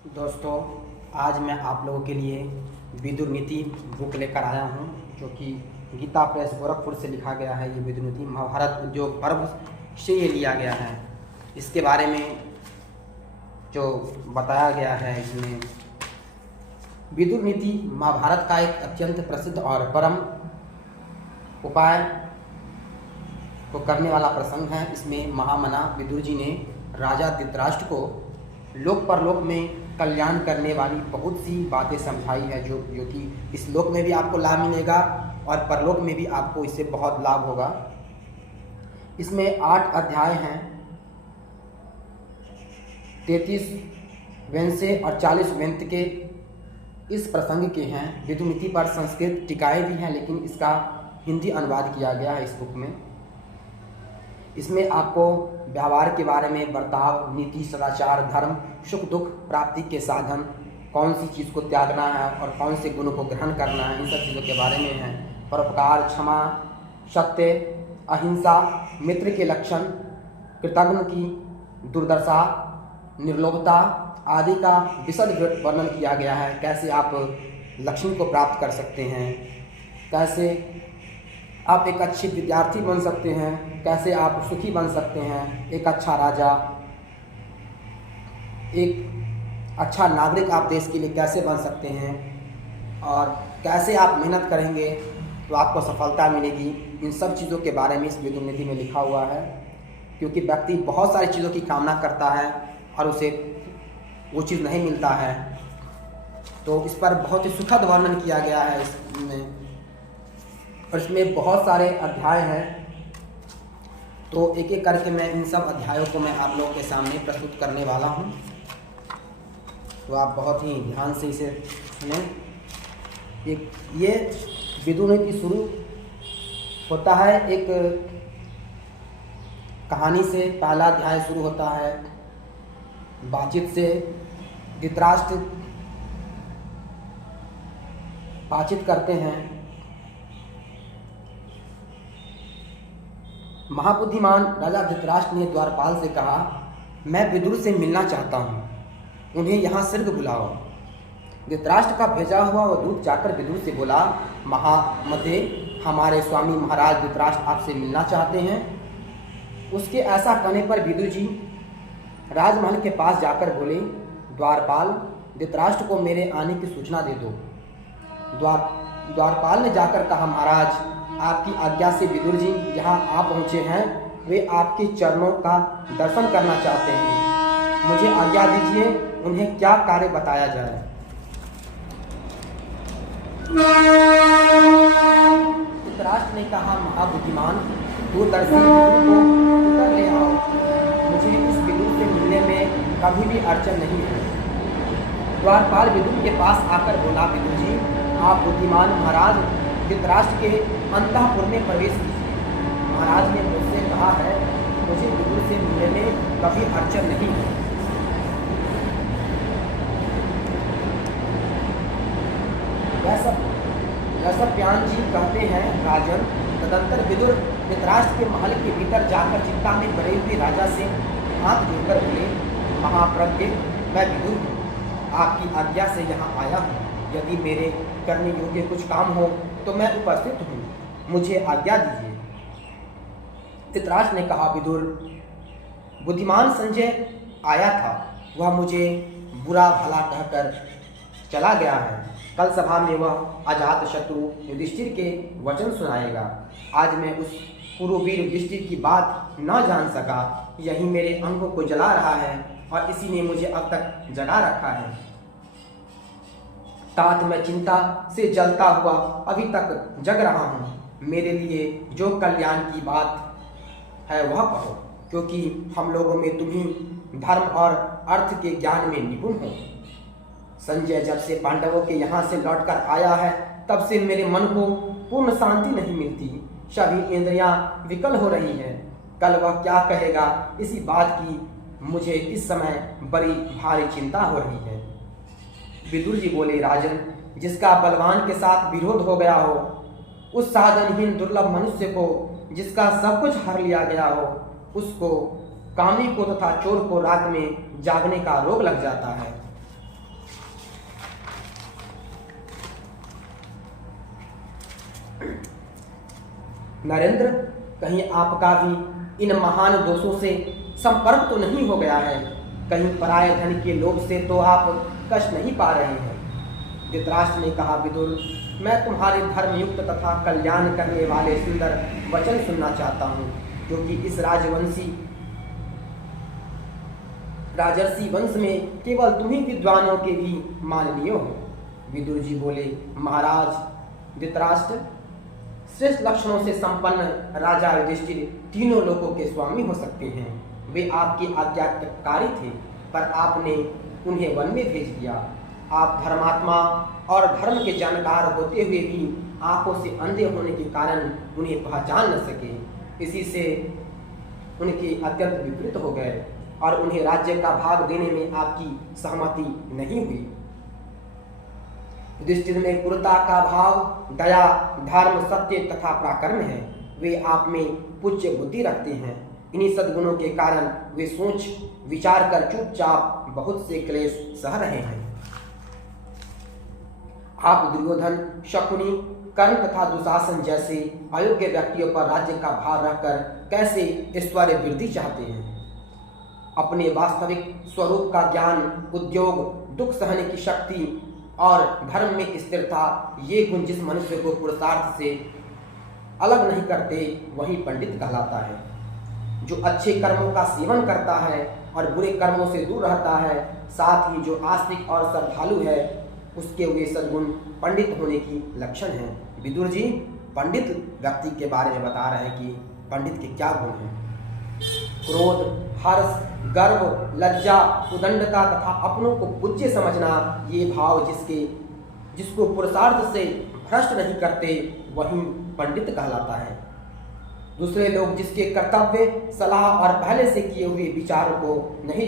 दोस्तों, आज मैं आप लोगों के लिए विदुर नीति बुक लेकर आया हूं, जो कि गीता प्रेस गोरखपुर से लिखा गया है। ये विदुर नीति महाभारत उद्योग पर्व से ये लिया गया है। इसके बारे में जो बताया गया है, इसमें विदुर नीति महाभारत का एक अत्यंत प्रसिद्ध और परम उपाय को करने वाला प्रसंग है। इसमें महामना विदुर जी ने राजा धृतराष्ट्र को लोक परलोक में कल्याण करने वाली बहुत सी बातें समझाई है, जो कि इस लोक में भी आपको लाभ मिलेगा और परलोक में भी आपको इससे बहुत लाभ होगा। इसमें 8 अध्याय हैं, 33 व्यंसे और 40 व्यंत के इस प्रसंग के हैं। विदुर नीति पर संस्कृत टीकाएँ भी हैं, लेकिन इसका हिंदी अनुवाद किया गया है इस बुक में। इसमें आपको व्यवहार के बारे में, बर्ताव, नीति, सदाचार, धर्म, सुख दुख प्राप्ति के साधन, कौन सी चीज़ को त्यागना है और कौन से गुणों को ग्रहण करना है, इन सब चीज़ों के बारे में है। परोपकार, क्षमा, सत्य, अहिंसा, मित्र के लक्षण, कृतज्ञ की दुर्दशा, निर्लोभता आदि का विशद वर्णन किया गया है। कैसे आप लक्ष्मी को प्राप्त कर सकते हैं, कैसे आप एक अच्छे विद्यार्थी बन सकते हैं, कैसे आप सुखी बन सकते हैं, एक अच्छा राजा, एक अच्छा नागरिक आप देश के लिए कैसे बन सकते हैं, और कैसे आप मेहनत करेंगे तो आपको सफलता मिलेगी। इन सब चीज़ों के बारे में इस विदुर नीति में लिखा हुआ है। क्योंकि व्यक्ति बहुत सारी चीज़ों की कामना करता है और उसे वो चीज़ नहीं मिलता है, तो इस पर बहुत ही सुखद वर्णन किया गया है इसमें। और इसमें बहुत सारे अध्याय हैं, तो एक एक करके मैं इन सब अध्यायों को मैं आप लोगों के सामने प्रस्तुत करने वाला हूं, तो आप बहुत ही ध्यान से इसे सुनें। ये विदुर नीति शुरू होता है एक कहानी से। पहला अध्याय शुरू होता है बातचीत से। धृतराष्ट्र बातचीत करते हैं। महाबुद्धिमान राजा धृतराष्ट्र ने द्वारपाल से कहा, मैं विदुर से मिलना चाहता हूँ, उन्हें यहाँ शीघ्र बुलाओ। धृतराष्ट्र का भेजा हुआ वह दूत जाकर विदुर से बोला, महामते, हमारे स्वामी महाराज धृतराष्ट्र आपसे मिलना चाहते हैं। उसके ऐसा कहने पर विदुर जी राजमहल के पास जाकर बोले, द्वारपाल, धृतराष्ट्र को मेरे आने की सूचना दे दो। द्वारपाल ने जाकर कहा, महाराज, आपकी आज्ञा से विदुर जी यहाँ आ पहुँचे हैं। वे आपके चरणों का दर्शन करना चाहते हैं। मुझे आज्ञा दीजिए, उन्हें क्या कार्य बताया जाए। धृतराष्ट्र ने कहा, महाबुद्धिमान, दूरदर्शी विदुर को उतर ले आओ। मुझे इस विदुर से मिलने में कभी भी अड़चन नहीं है। द्वारपाल विदुर के पास आकर बोला, विदुर जी, आप बुद्धिमान महाराज धृतराष्ट्र के अंतःपुर में प्रवेश कीजिए। महाराज ने मुझसे कहा है कि मुझे विदुर से मिलने में कभी अड़चन नहीं है। व्यासप्यायन जी कहते हैं, राजन, तदंतर विदुर धृतराष्ट्र के महल के भीतर जाकर चिंता में पड़े हुए राजा से हाथ जोड़कर बोले, महाप्रज्ञ, मैं विदुर हूँ, आपकी आज्ञा से यहाँ आया हूँ। यदि मेरे करने योग्य कुछ काम हो तो मैं उपस्थित हूँ, मुझे आज्ञा दीजिए। धृतराष्ट्र ने कहा, विदुर, बुद्धिमान संजय आया था, वह मुझे बुरा भला कहकर चला गया है। कल सभा में वह अजात शत्रु युधिष्ठिर के वचन सुनाएगा। आज मैं उस पूर्ववीर युधिष्ठिर की बात न जान सका, यही मेरे अंगों को जला रहा है और इसी ने मुझे अब तक जगा रखा है। तात मैं चिंता से जलता हुआ अभी तक जग रहा हूँ। मेरे लिए जो कल्याण की बात है वह कहो, क्योंकि हम लोगों में तुम ही धर्म और अर्थ के ज्ञान में निपुण हो। संजय जब से पांडवों के यहाँ से लौटकर आया है, तब से मेरे मन को पूर्ण शांति नहीं मिलती। सभी इंद्रियां विकल हो रही हैं। कल वह क्या कहेगा, इसी बात की मुझे इस समय बड़ी भारी चिंता हो रही है। विदुर जी बोले, राजन, जिसका बलवान के साथ विरोध हो गया हो, उस साधनहीन दुर्लभ मनुष्य को जिसका सब कुछ हर लिया गया हो, उसको कामी को तथा चोर को रात में जागने का रोग लग जाता है। नरेंद्र, कहीं आपका भी इन महान दोषों से संपर्क तो नहीं हो गया है? कहीं पराये धन के लोभ से तो आप कष्ट नहीं पा रहे हैं? धृतराष्ट्र ने कहा, विदुर, मैं तुम्हारे धर्मयुक्त तथा कल्याण करने वाले सुंदर वचन सुनना चाहता हूँ, क्योंकि इस राजर्षि वंश में केवल तुम ही विद्वानों के भी माननीय हो। विदुर जी बोले, महाराज धृतराष्ट्र, श्रेष्ठ लक्षणों से संपन्न राजा युधिष्ठिर तीनों लोकों के स्वामी हो सकते हैं। वे आपके आज्ञाकारी थे, पर आपने उन्हें वन में भेज दिया। आप धर्मात्मा और धर्म के जानकार होते हुए भी आंखों से अंधे होने के कारण उन्हें पहचान न सके। इसी से उनके अत्यंत विपरीत हो गए और उन्हें राज्य का भाग देने में आपकी सहमति नहीं हुई। युधिष्ठिर में क्रूरता का भाव, दया, धर्म, सत्य तथा पराक्रम है। वे आप में पूज्य बुद्धि रखते हैं। इन्हीं सद्गुणों के कारण वे सोच विचार कर चुपचाप बहुत से क्लेश सह रहे हैं। आप दुर्योधन, शकुनी, कर्ण तथा दुशासन जैसे अयोग्य व्यक्तियों पर राज्य का भार रखकर कैसे ऐश्वर्य वृद्धि चाहते हैं? अपने वास्तविक स्वरूप का ज्ञान, उद्योग, दुख सहने की शक्ति और धर्म में स्थिरता, ये गुण जिस मनुष्य को पुरुषार्थ से अलग नहीं करते, वही पंडित कहलाता है। जो अच्छे कर्मों का सेवन करता है और बुरे कर्मों से दूर रहता है, साथ ही जो आस्तिक और श्रद्धालु है, उसके वे सद्गुण पंडित होने की लक्षण हैं। विदुर जी पंडित व्यक्ति के बारे में बता रहे हैं कि पंडित के क्या गुण हैं। क्रोध, हर्ष, गर्व, लज्जा, उदंडता तथा अपनों को पूज्य समझना, ये भाव जिसको पुरुषार्थ से भ्रष्ट नहीं करते, वही पंडित कहलाता है। दूसरे लोग जिसके कर्तव्य, सलाह और पहले से किए हुए विचारों को नहीं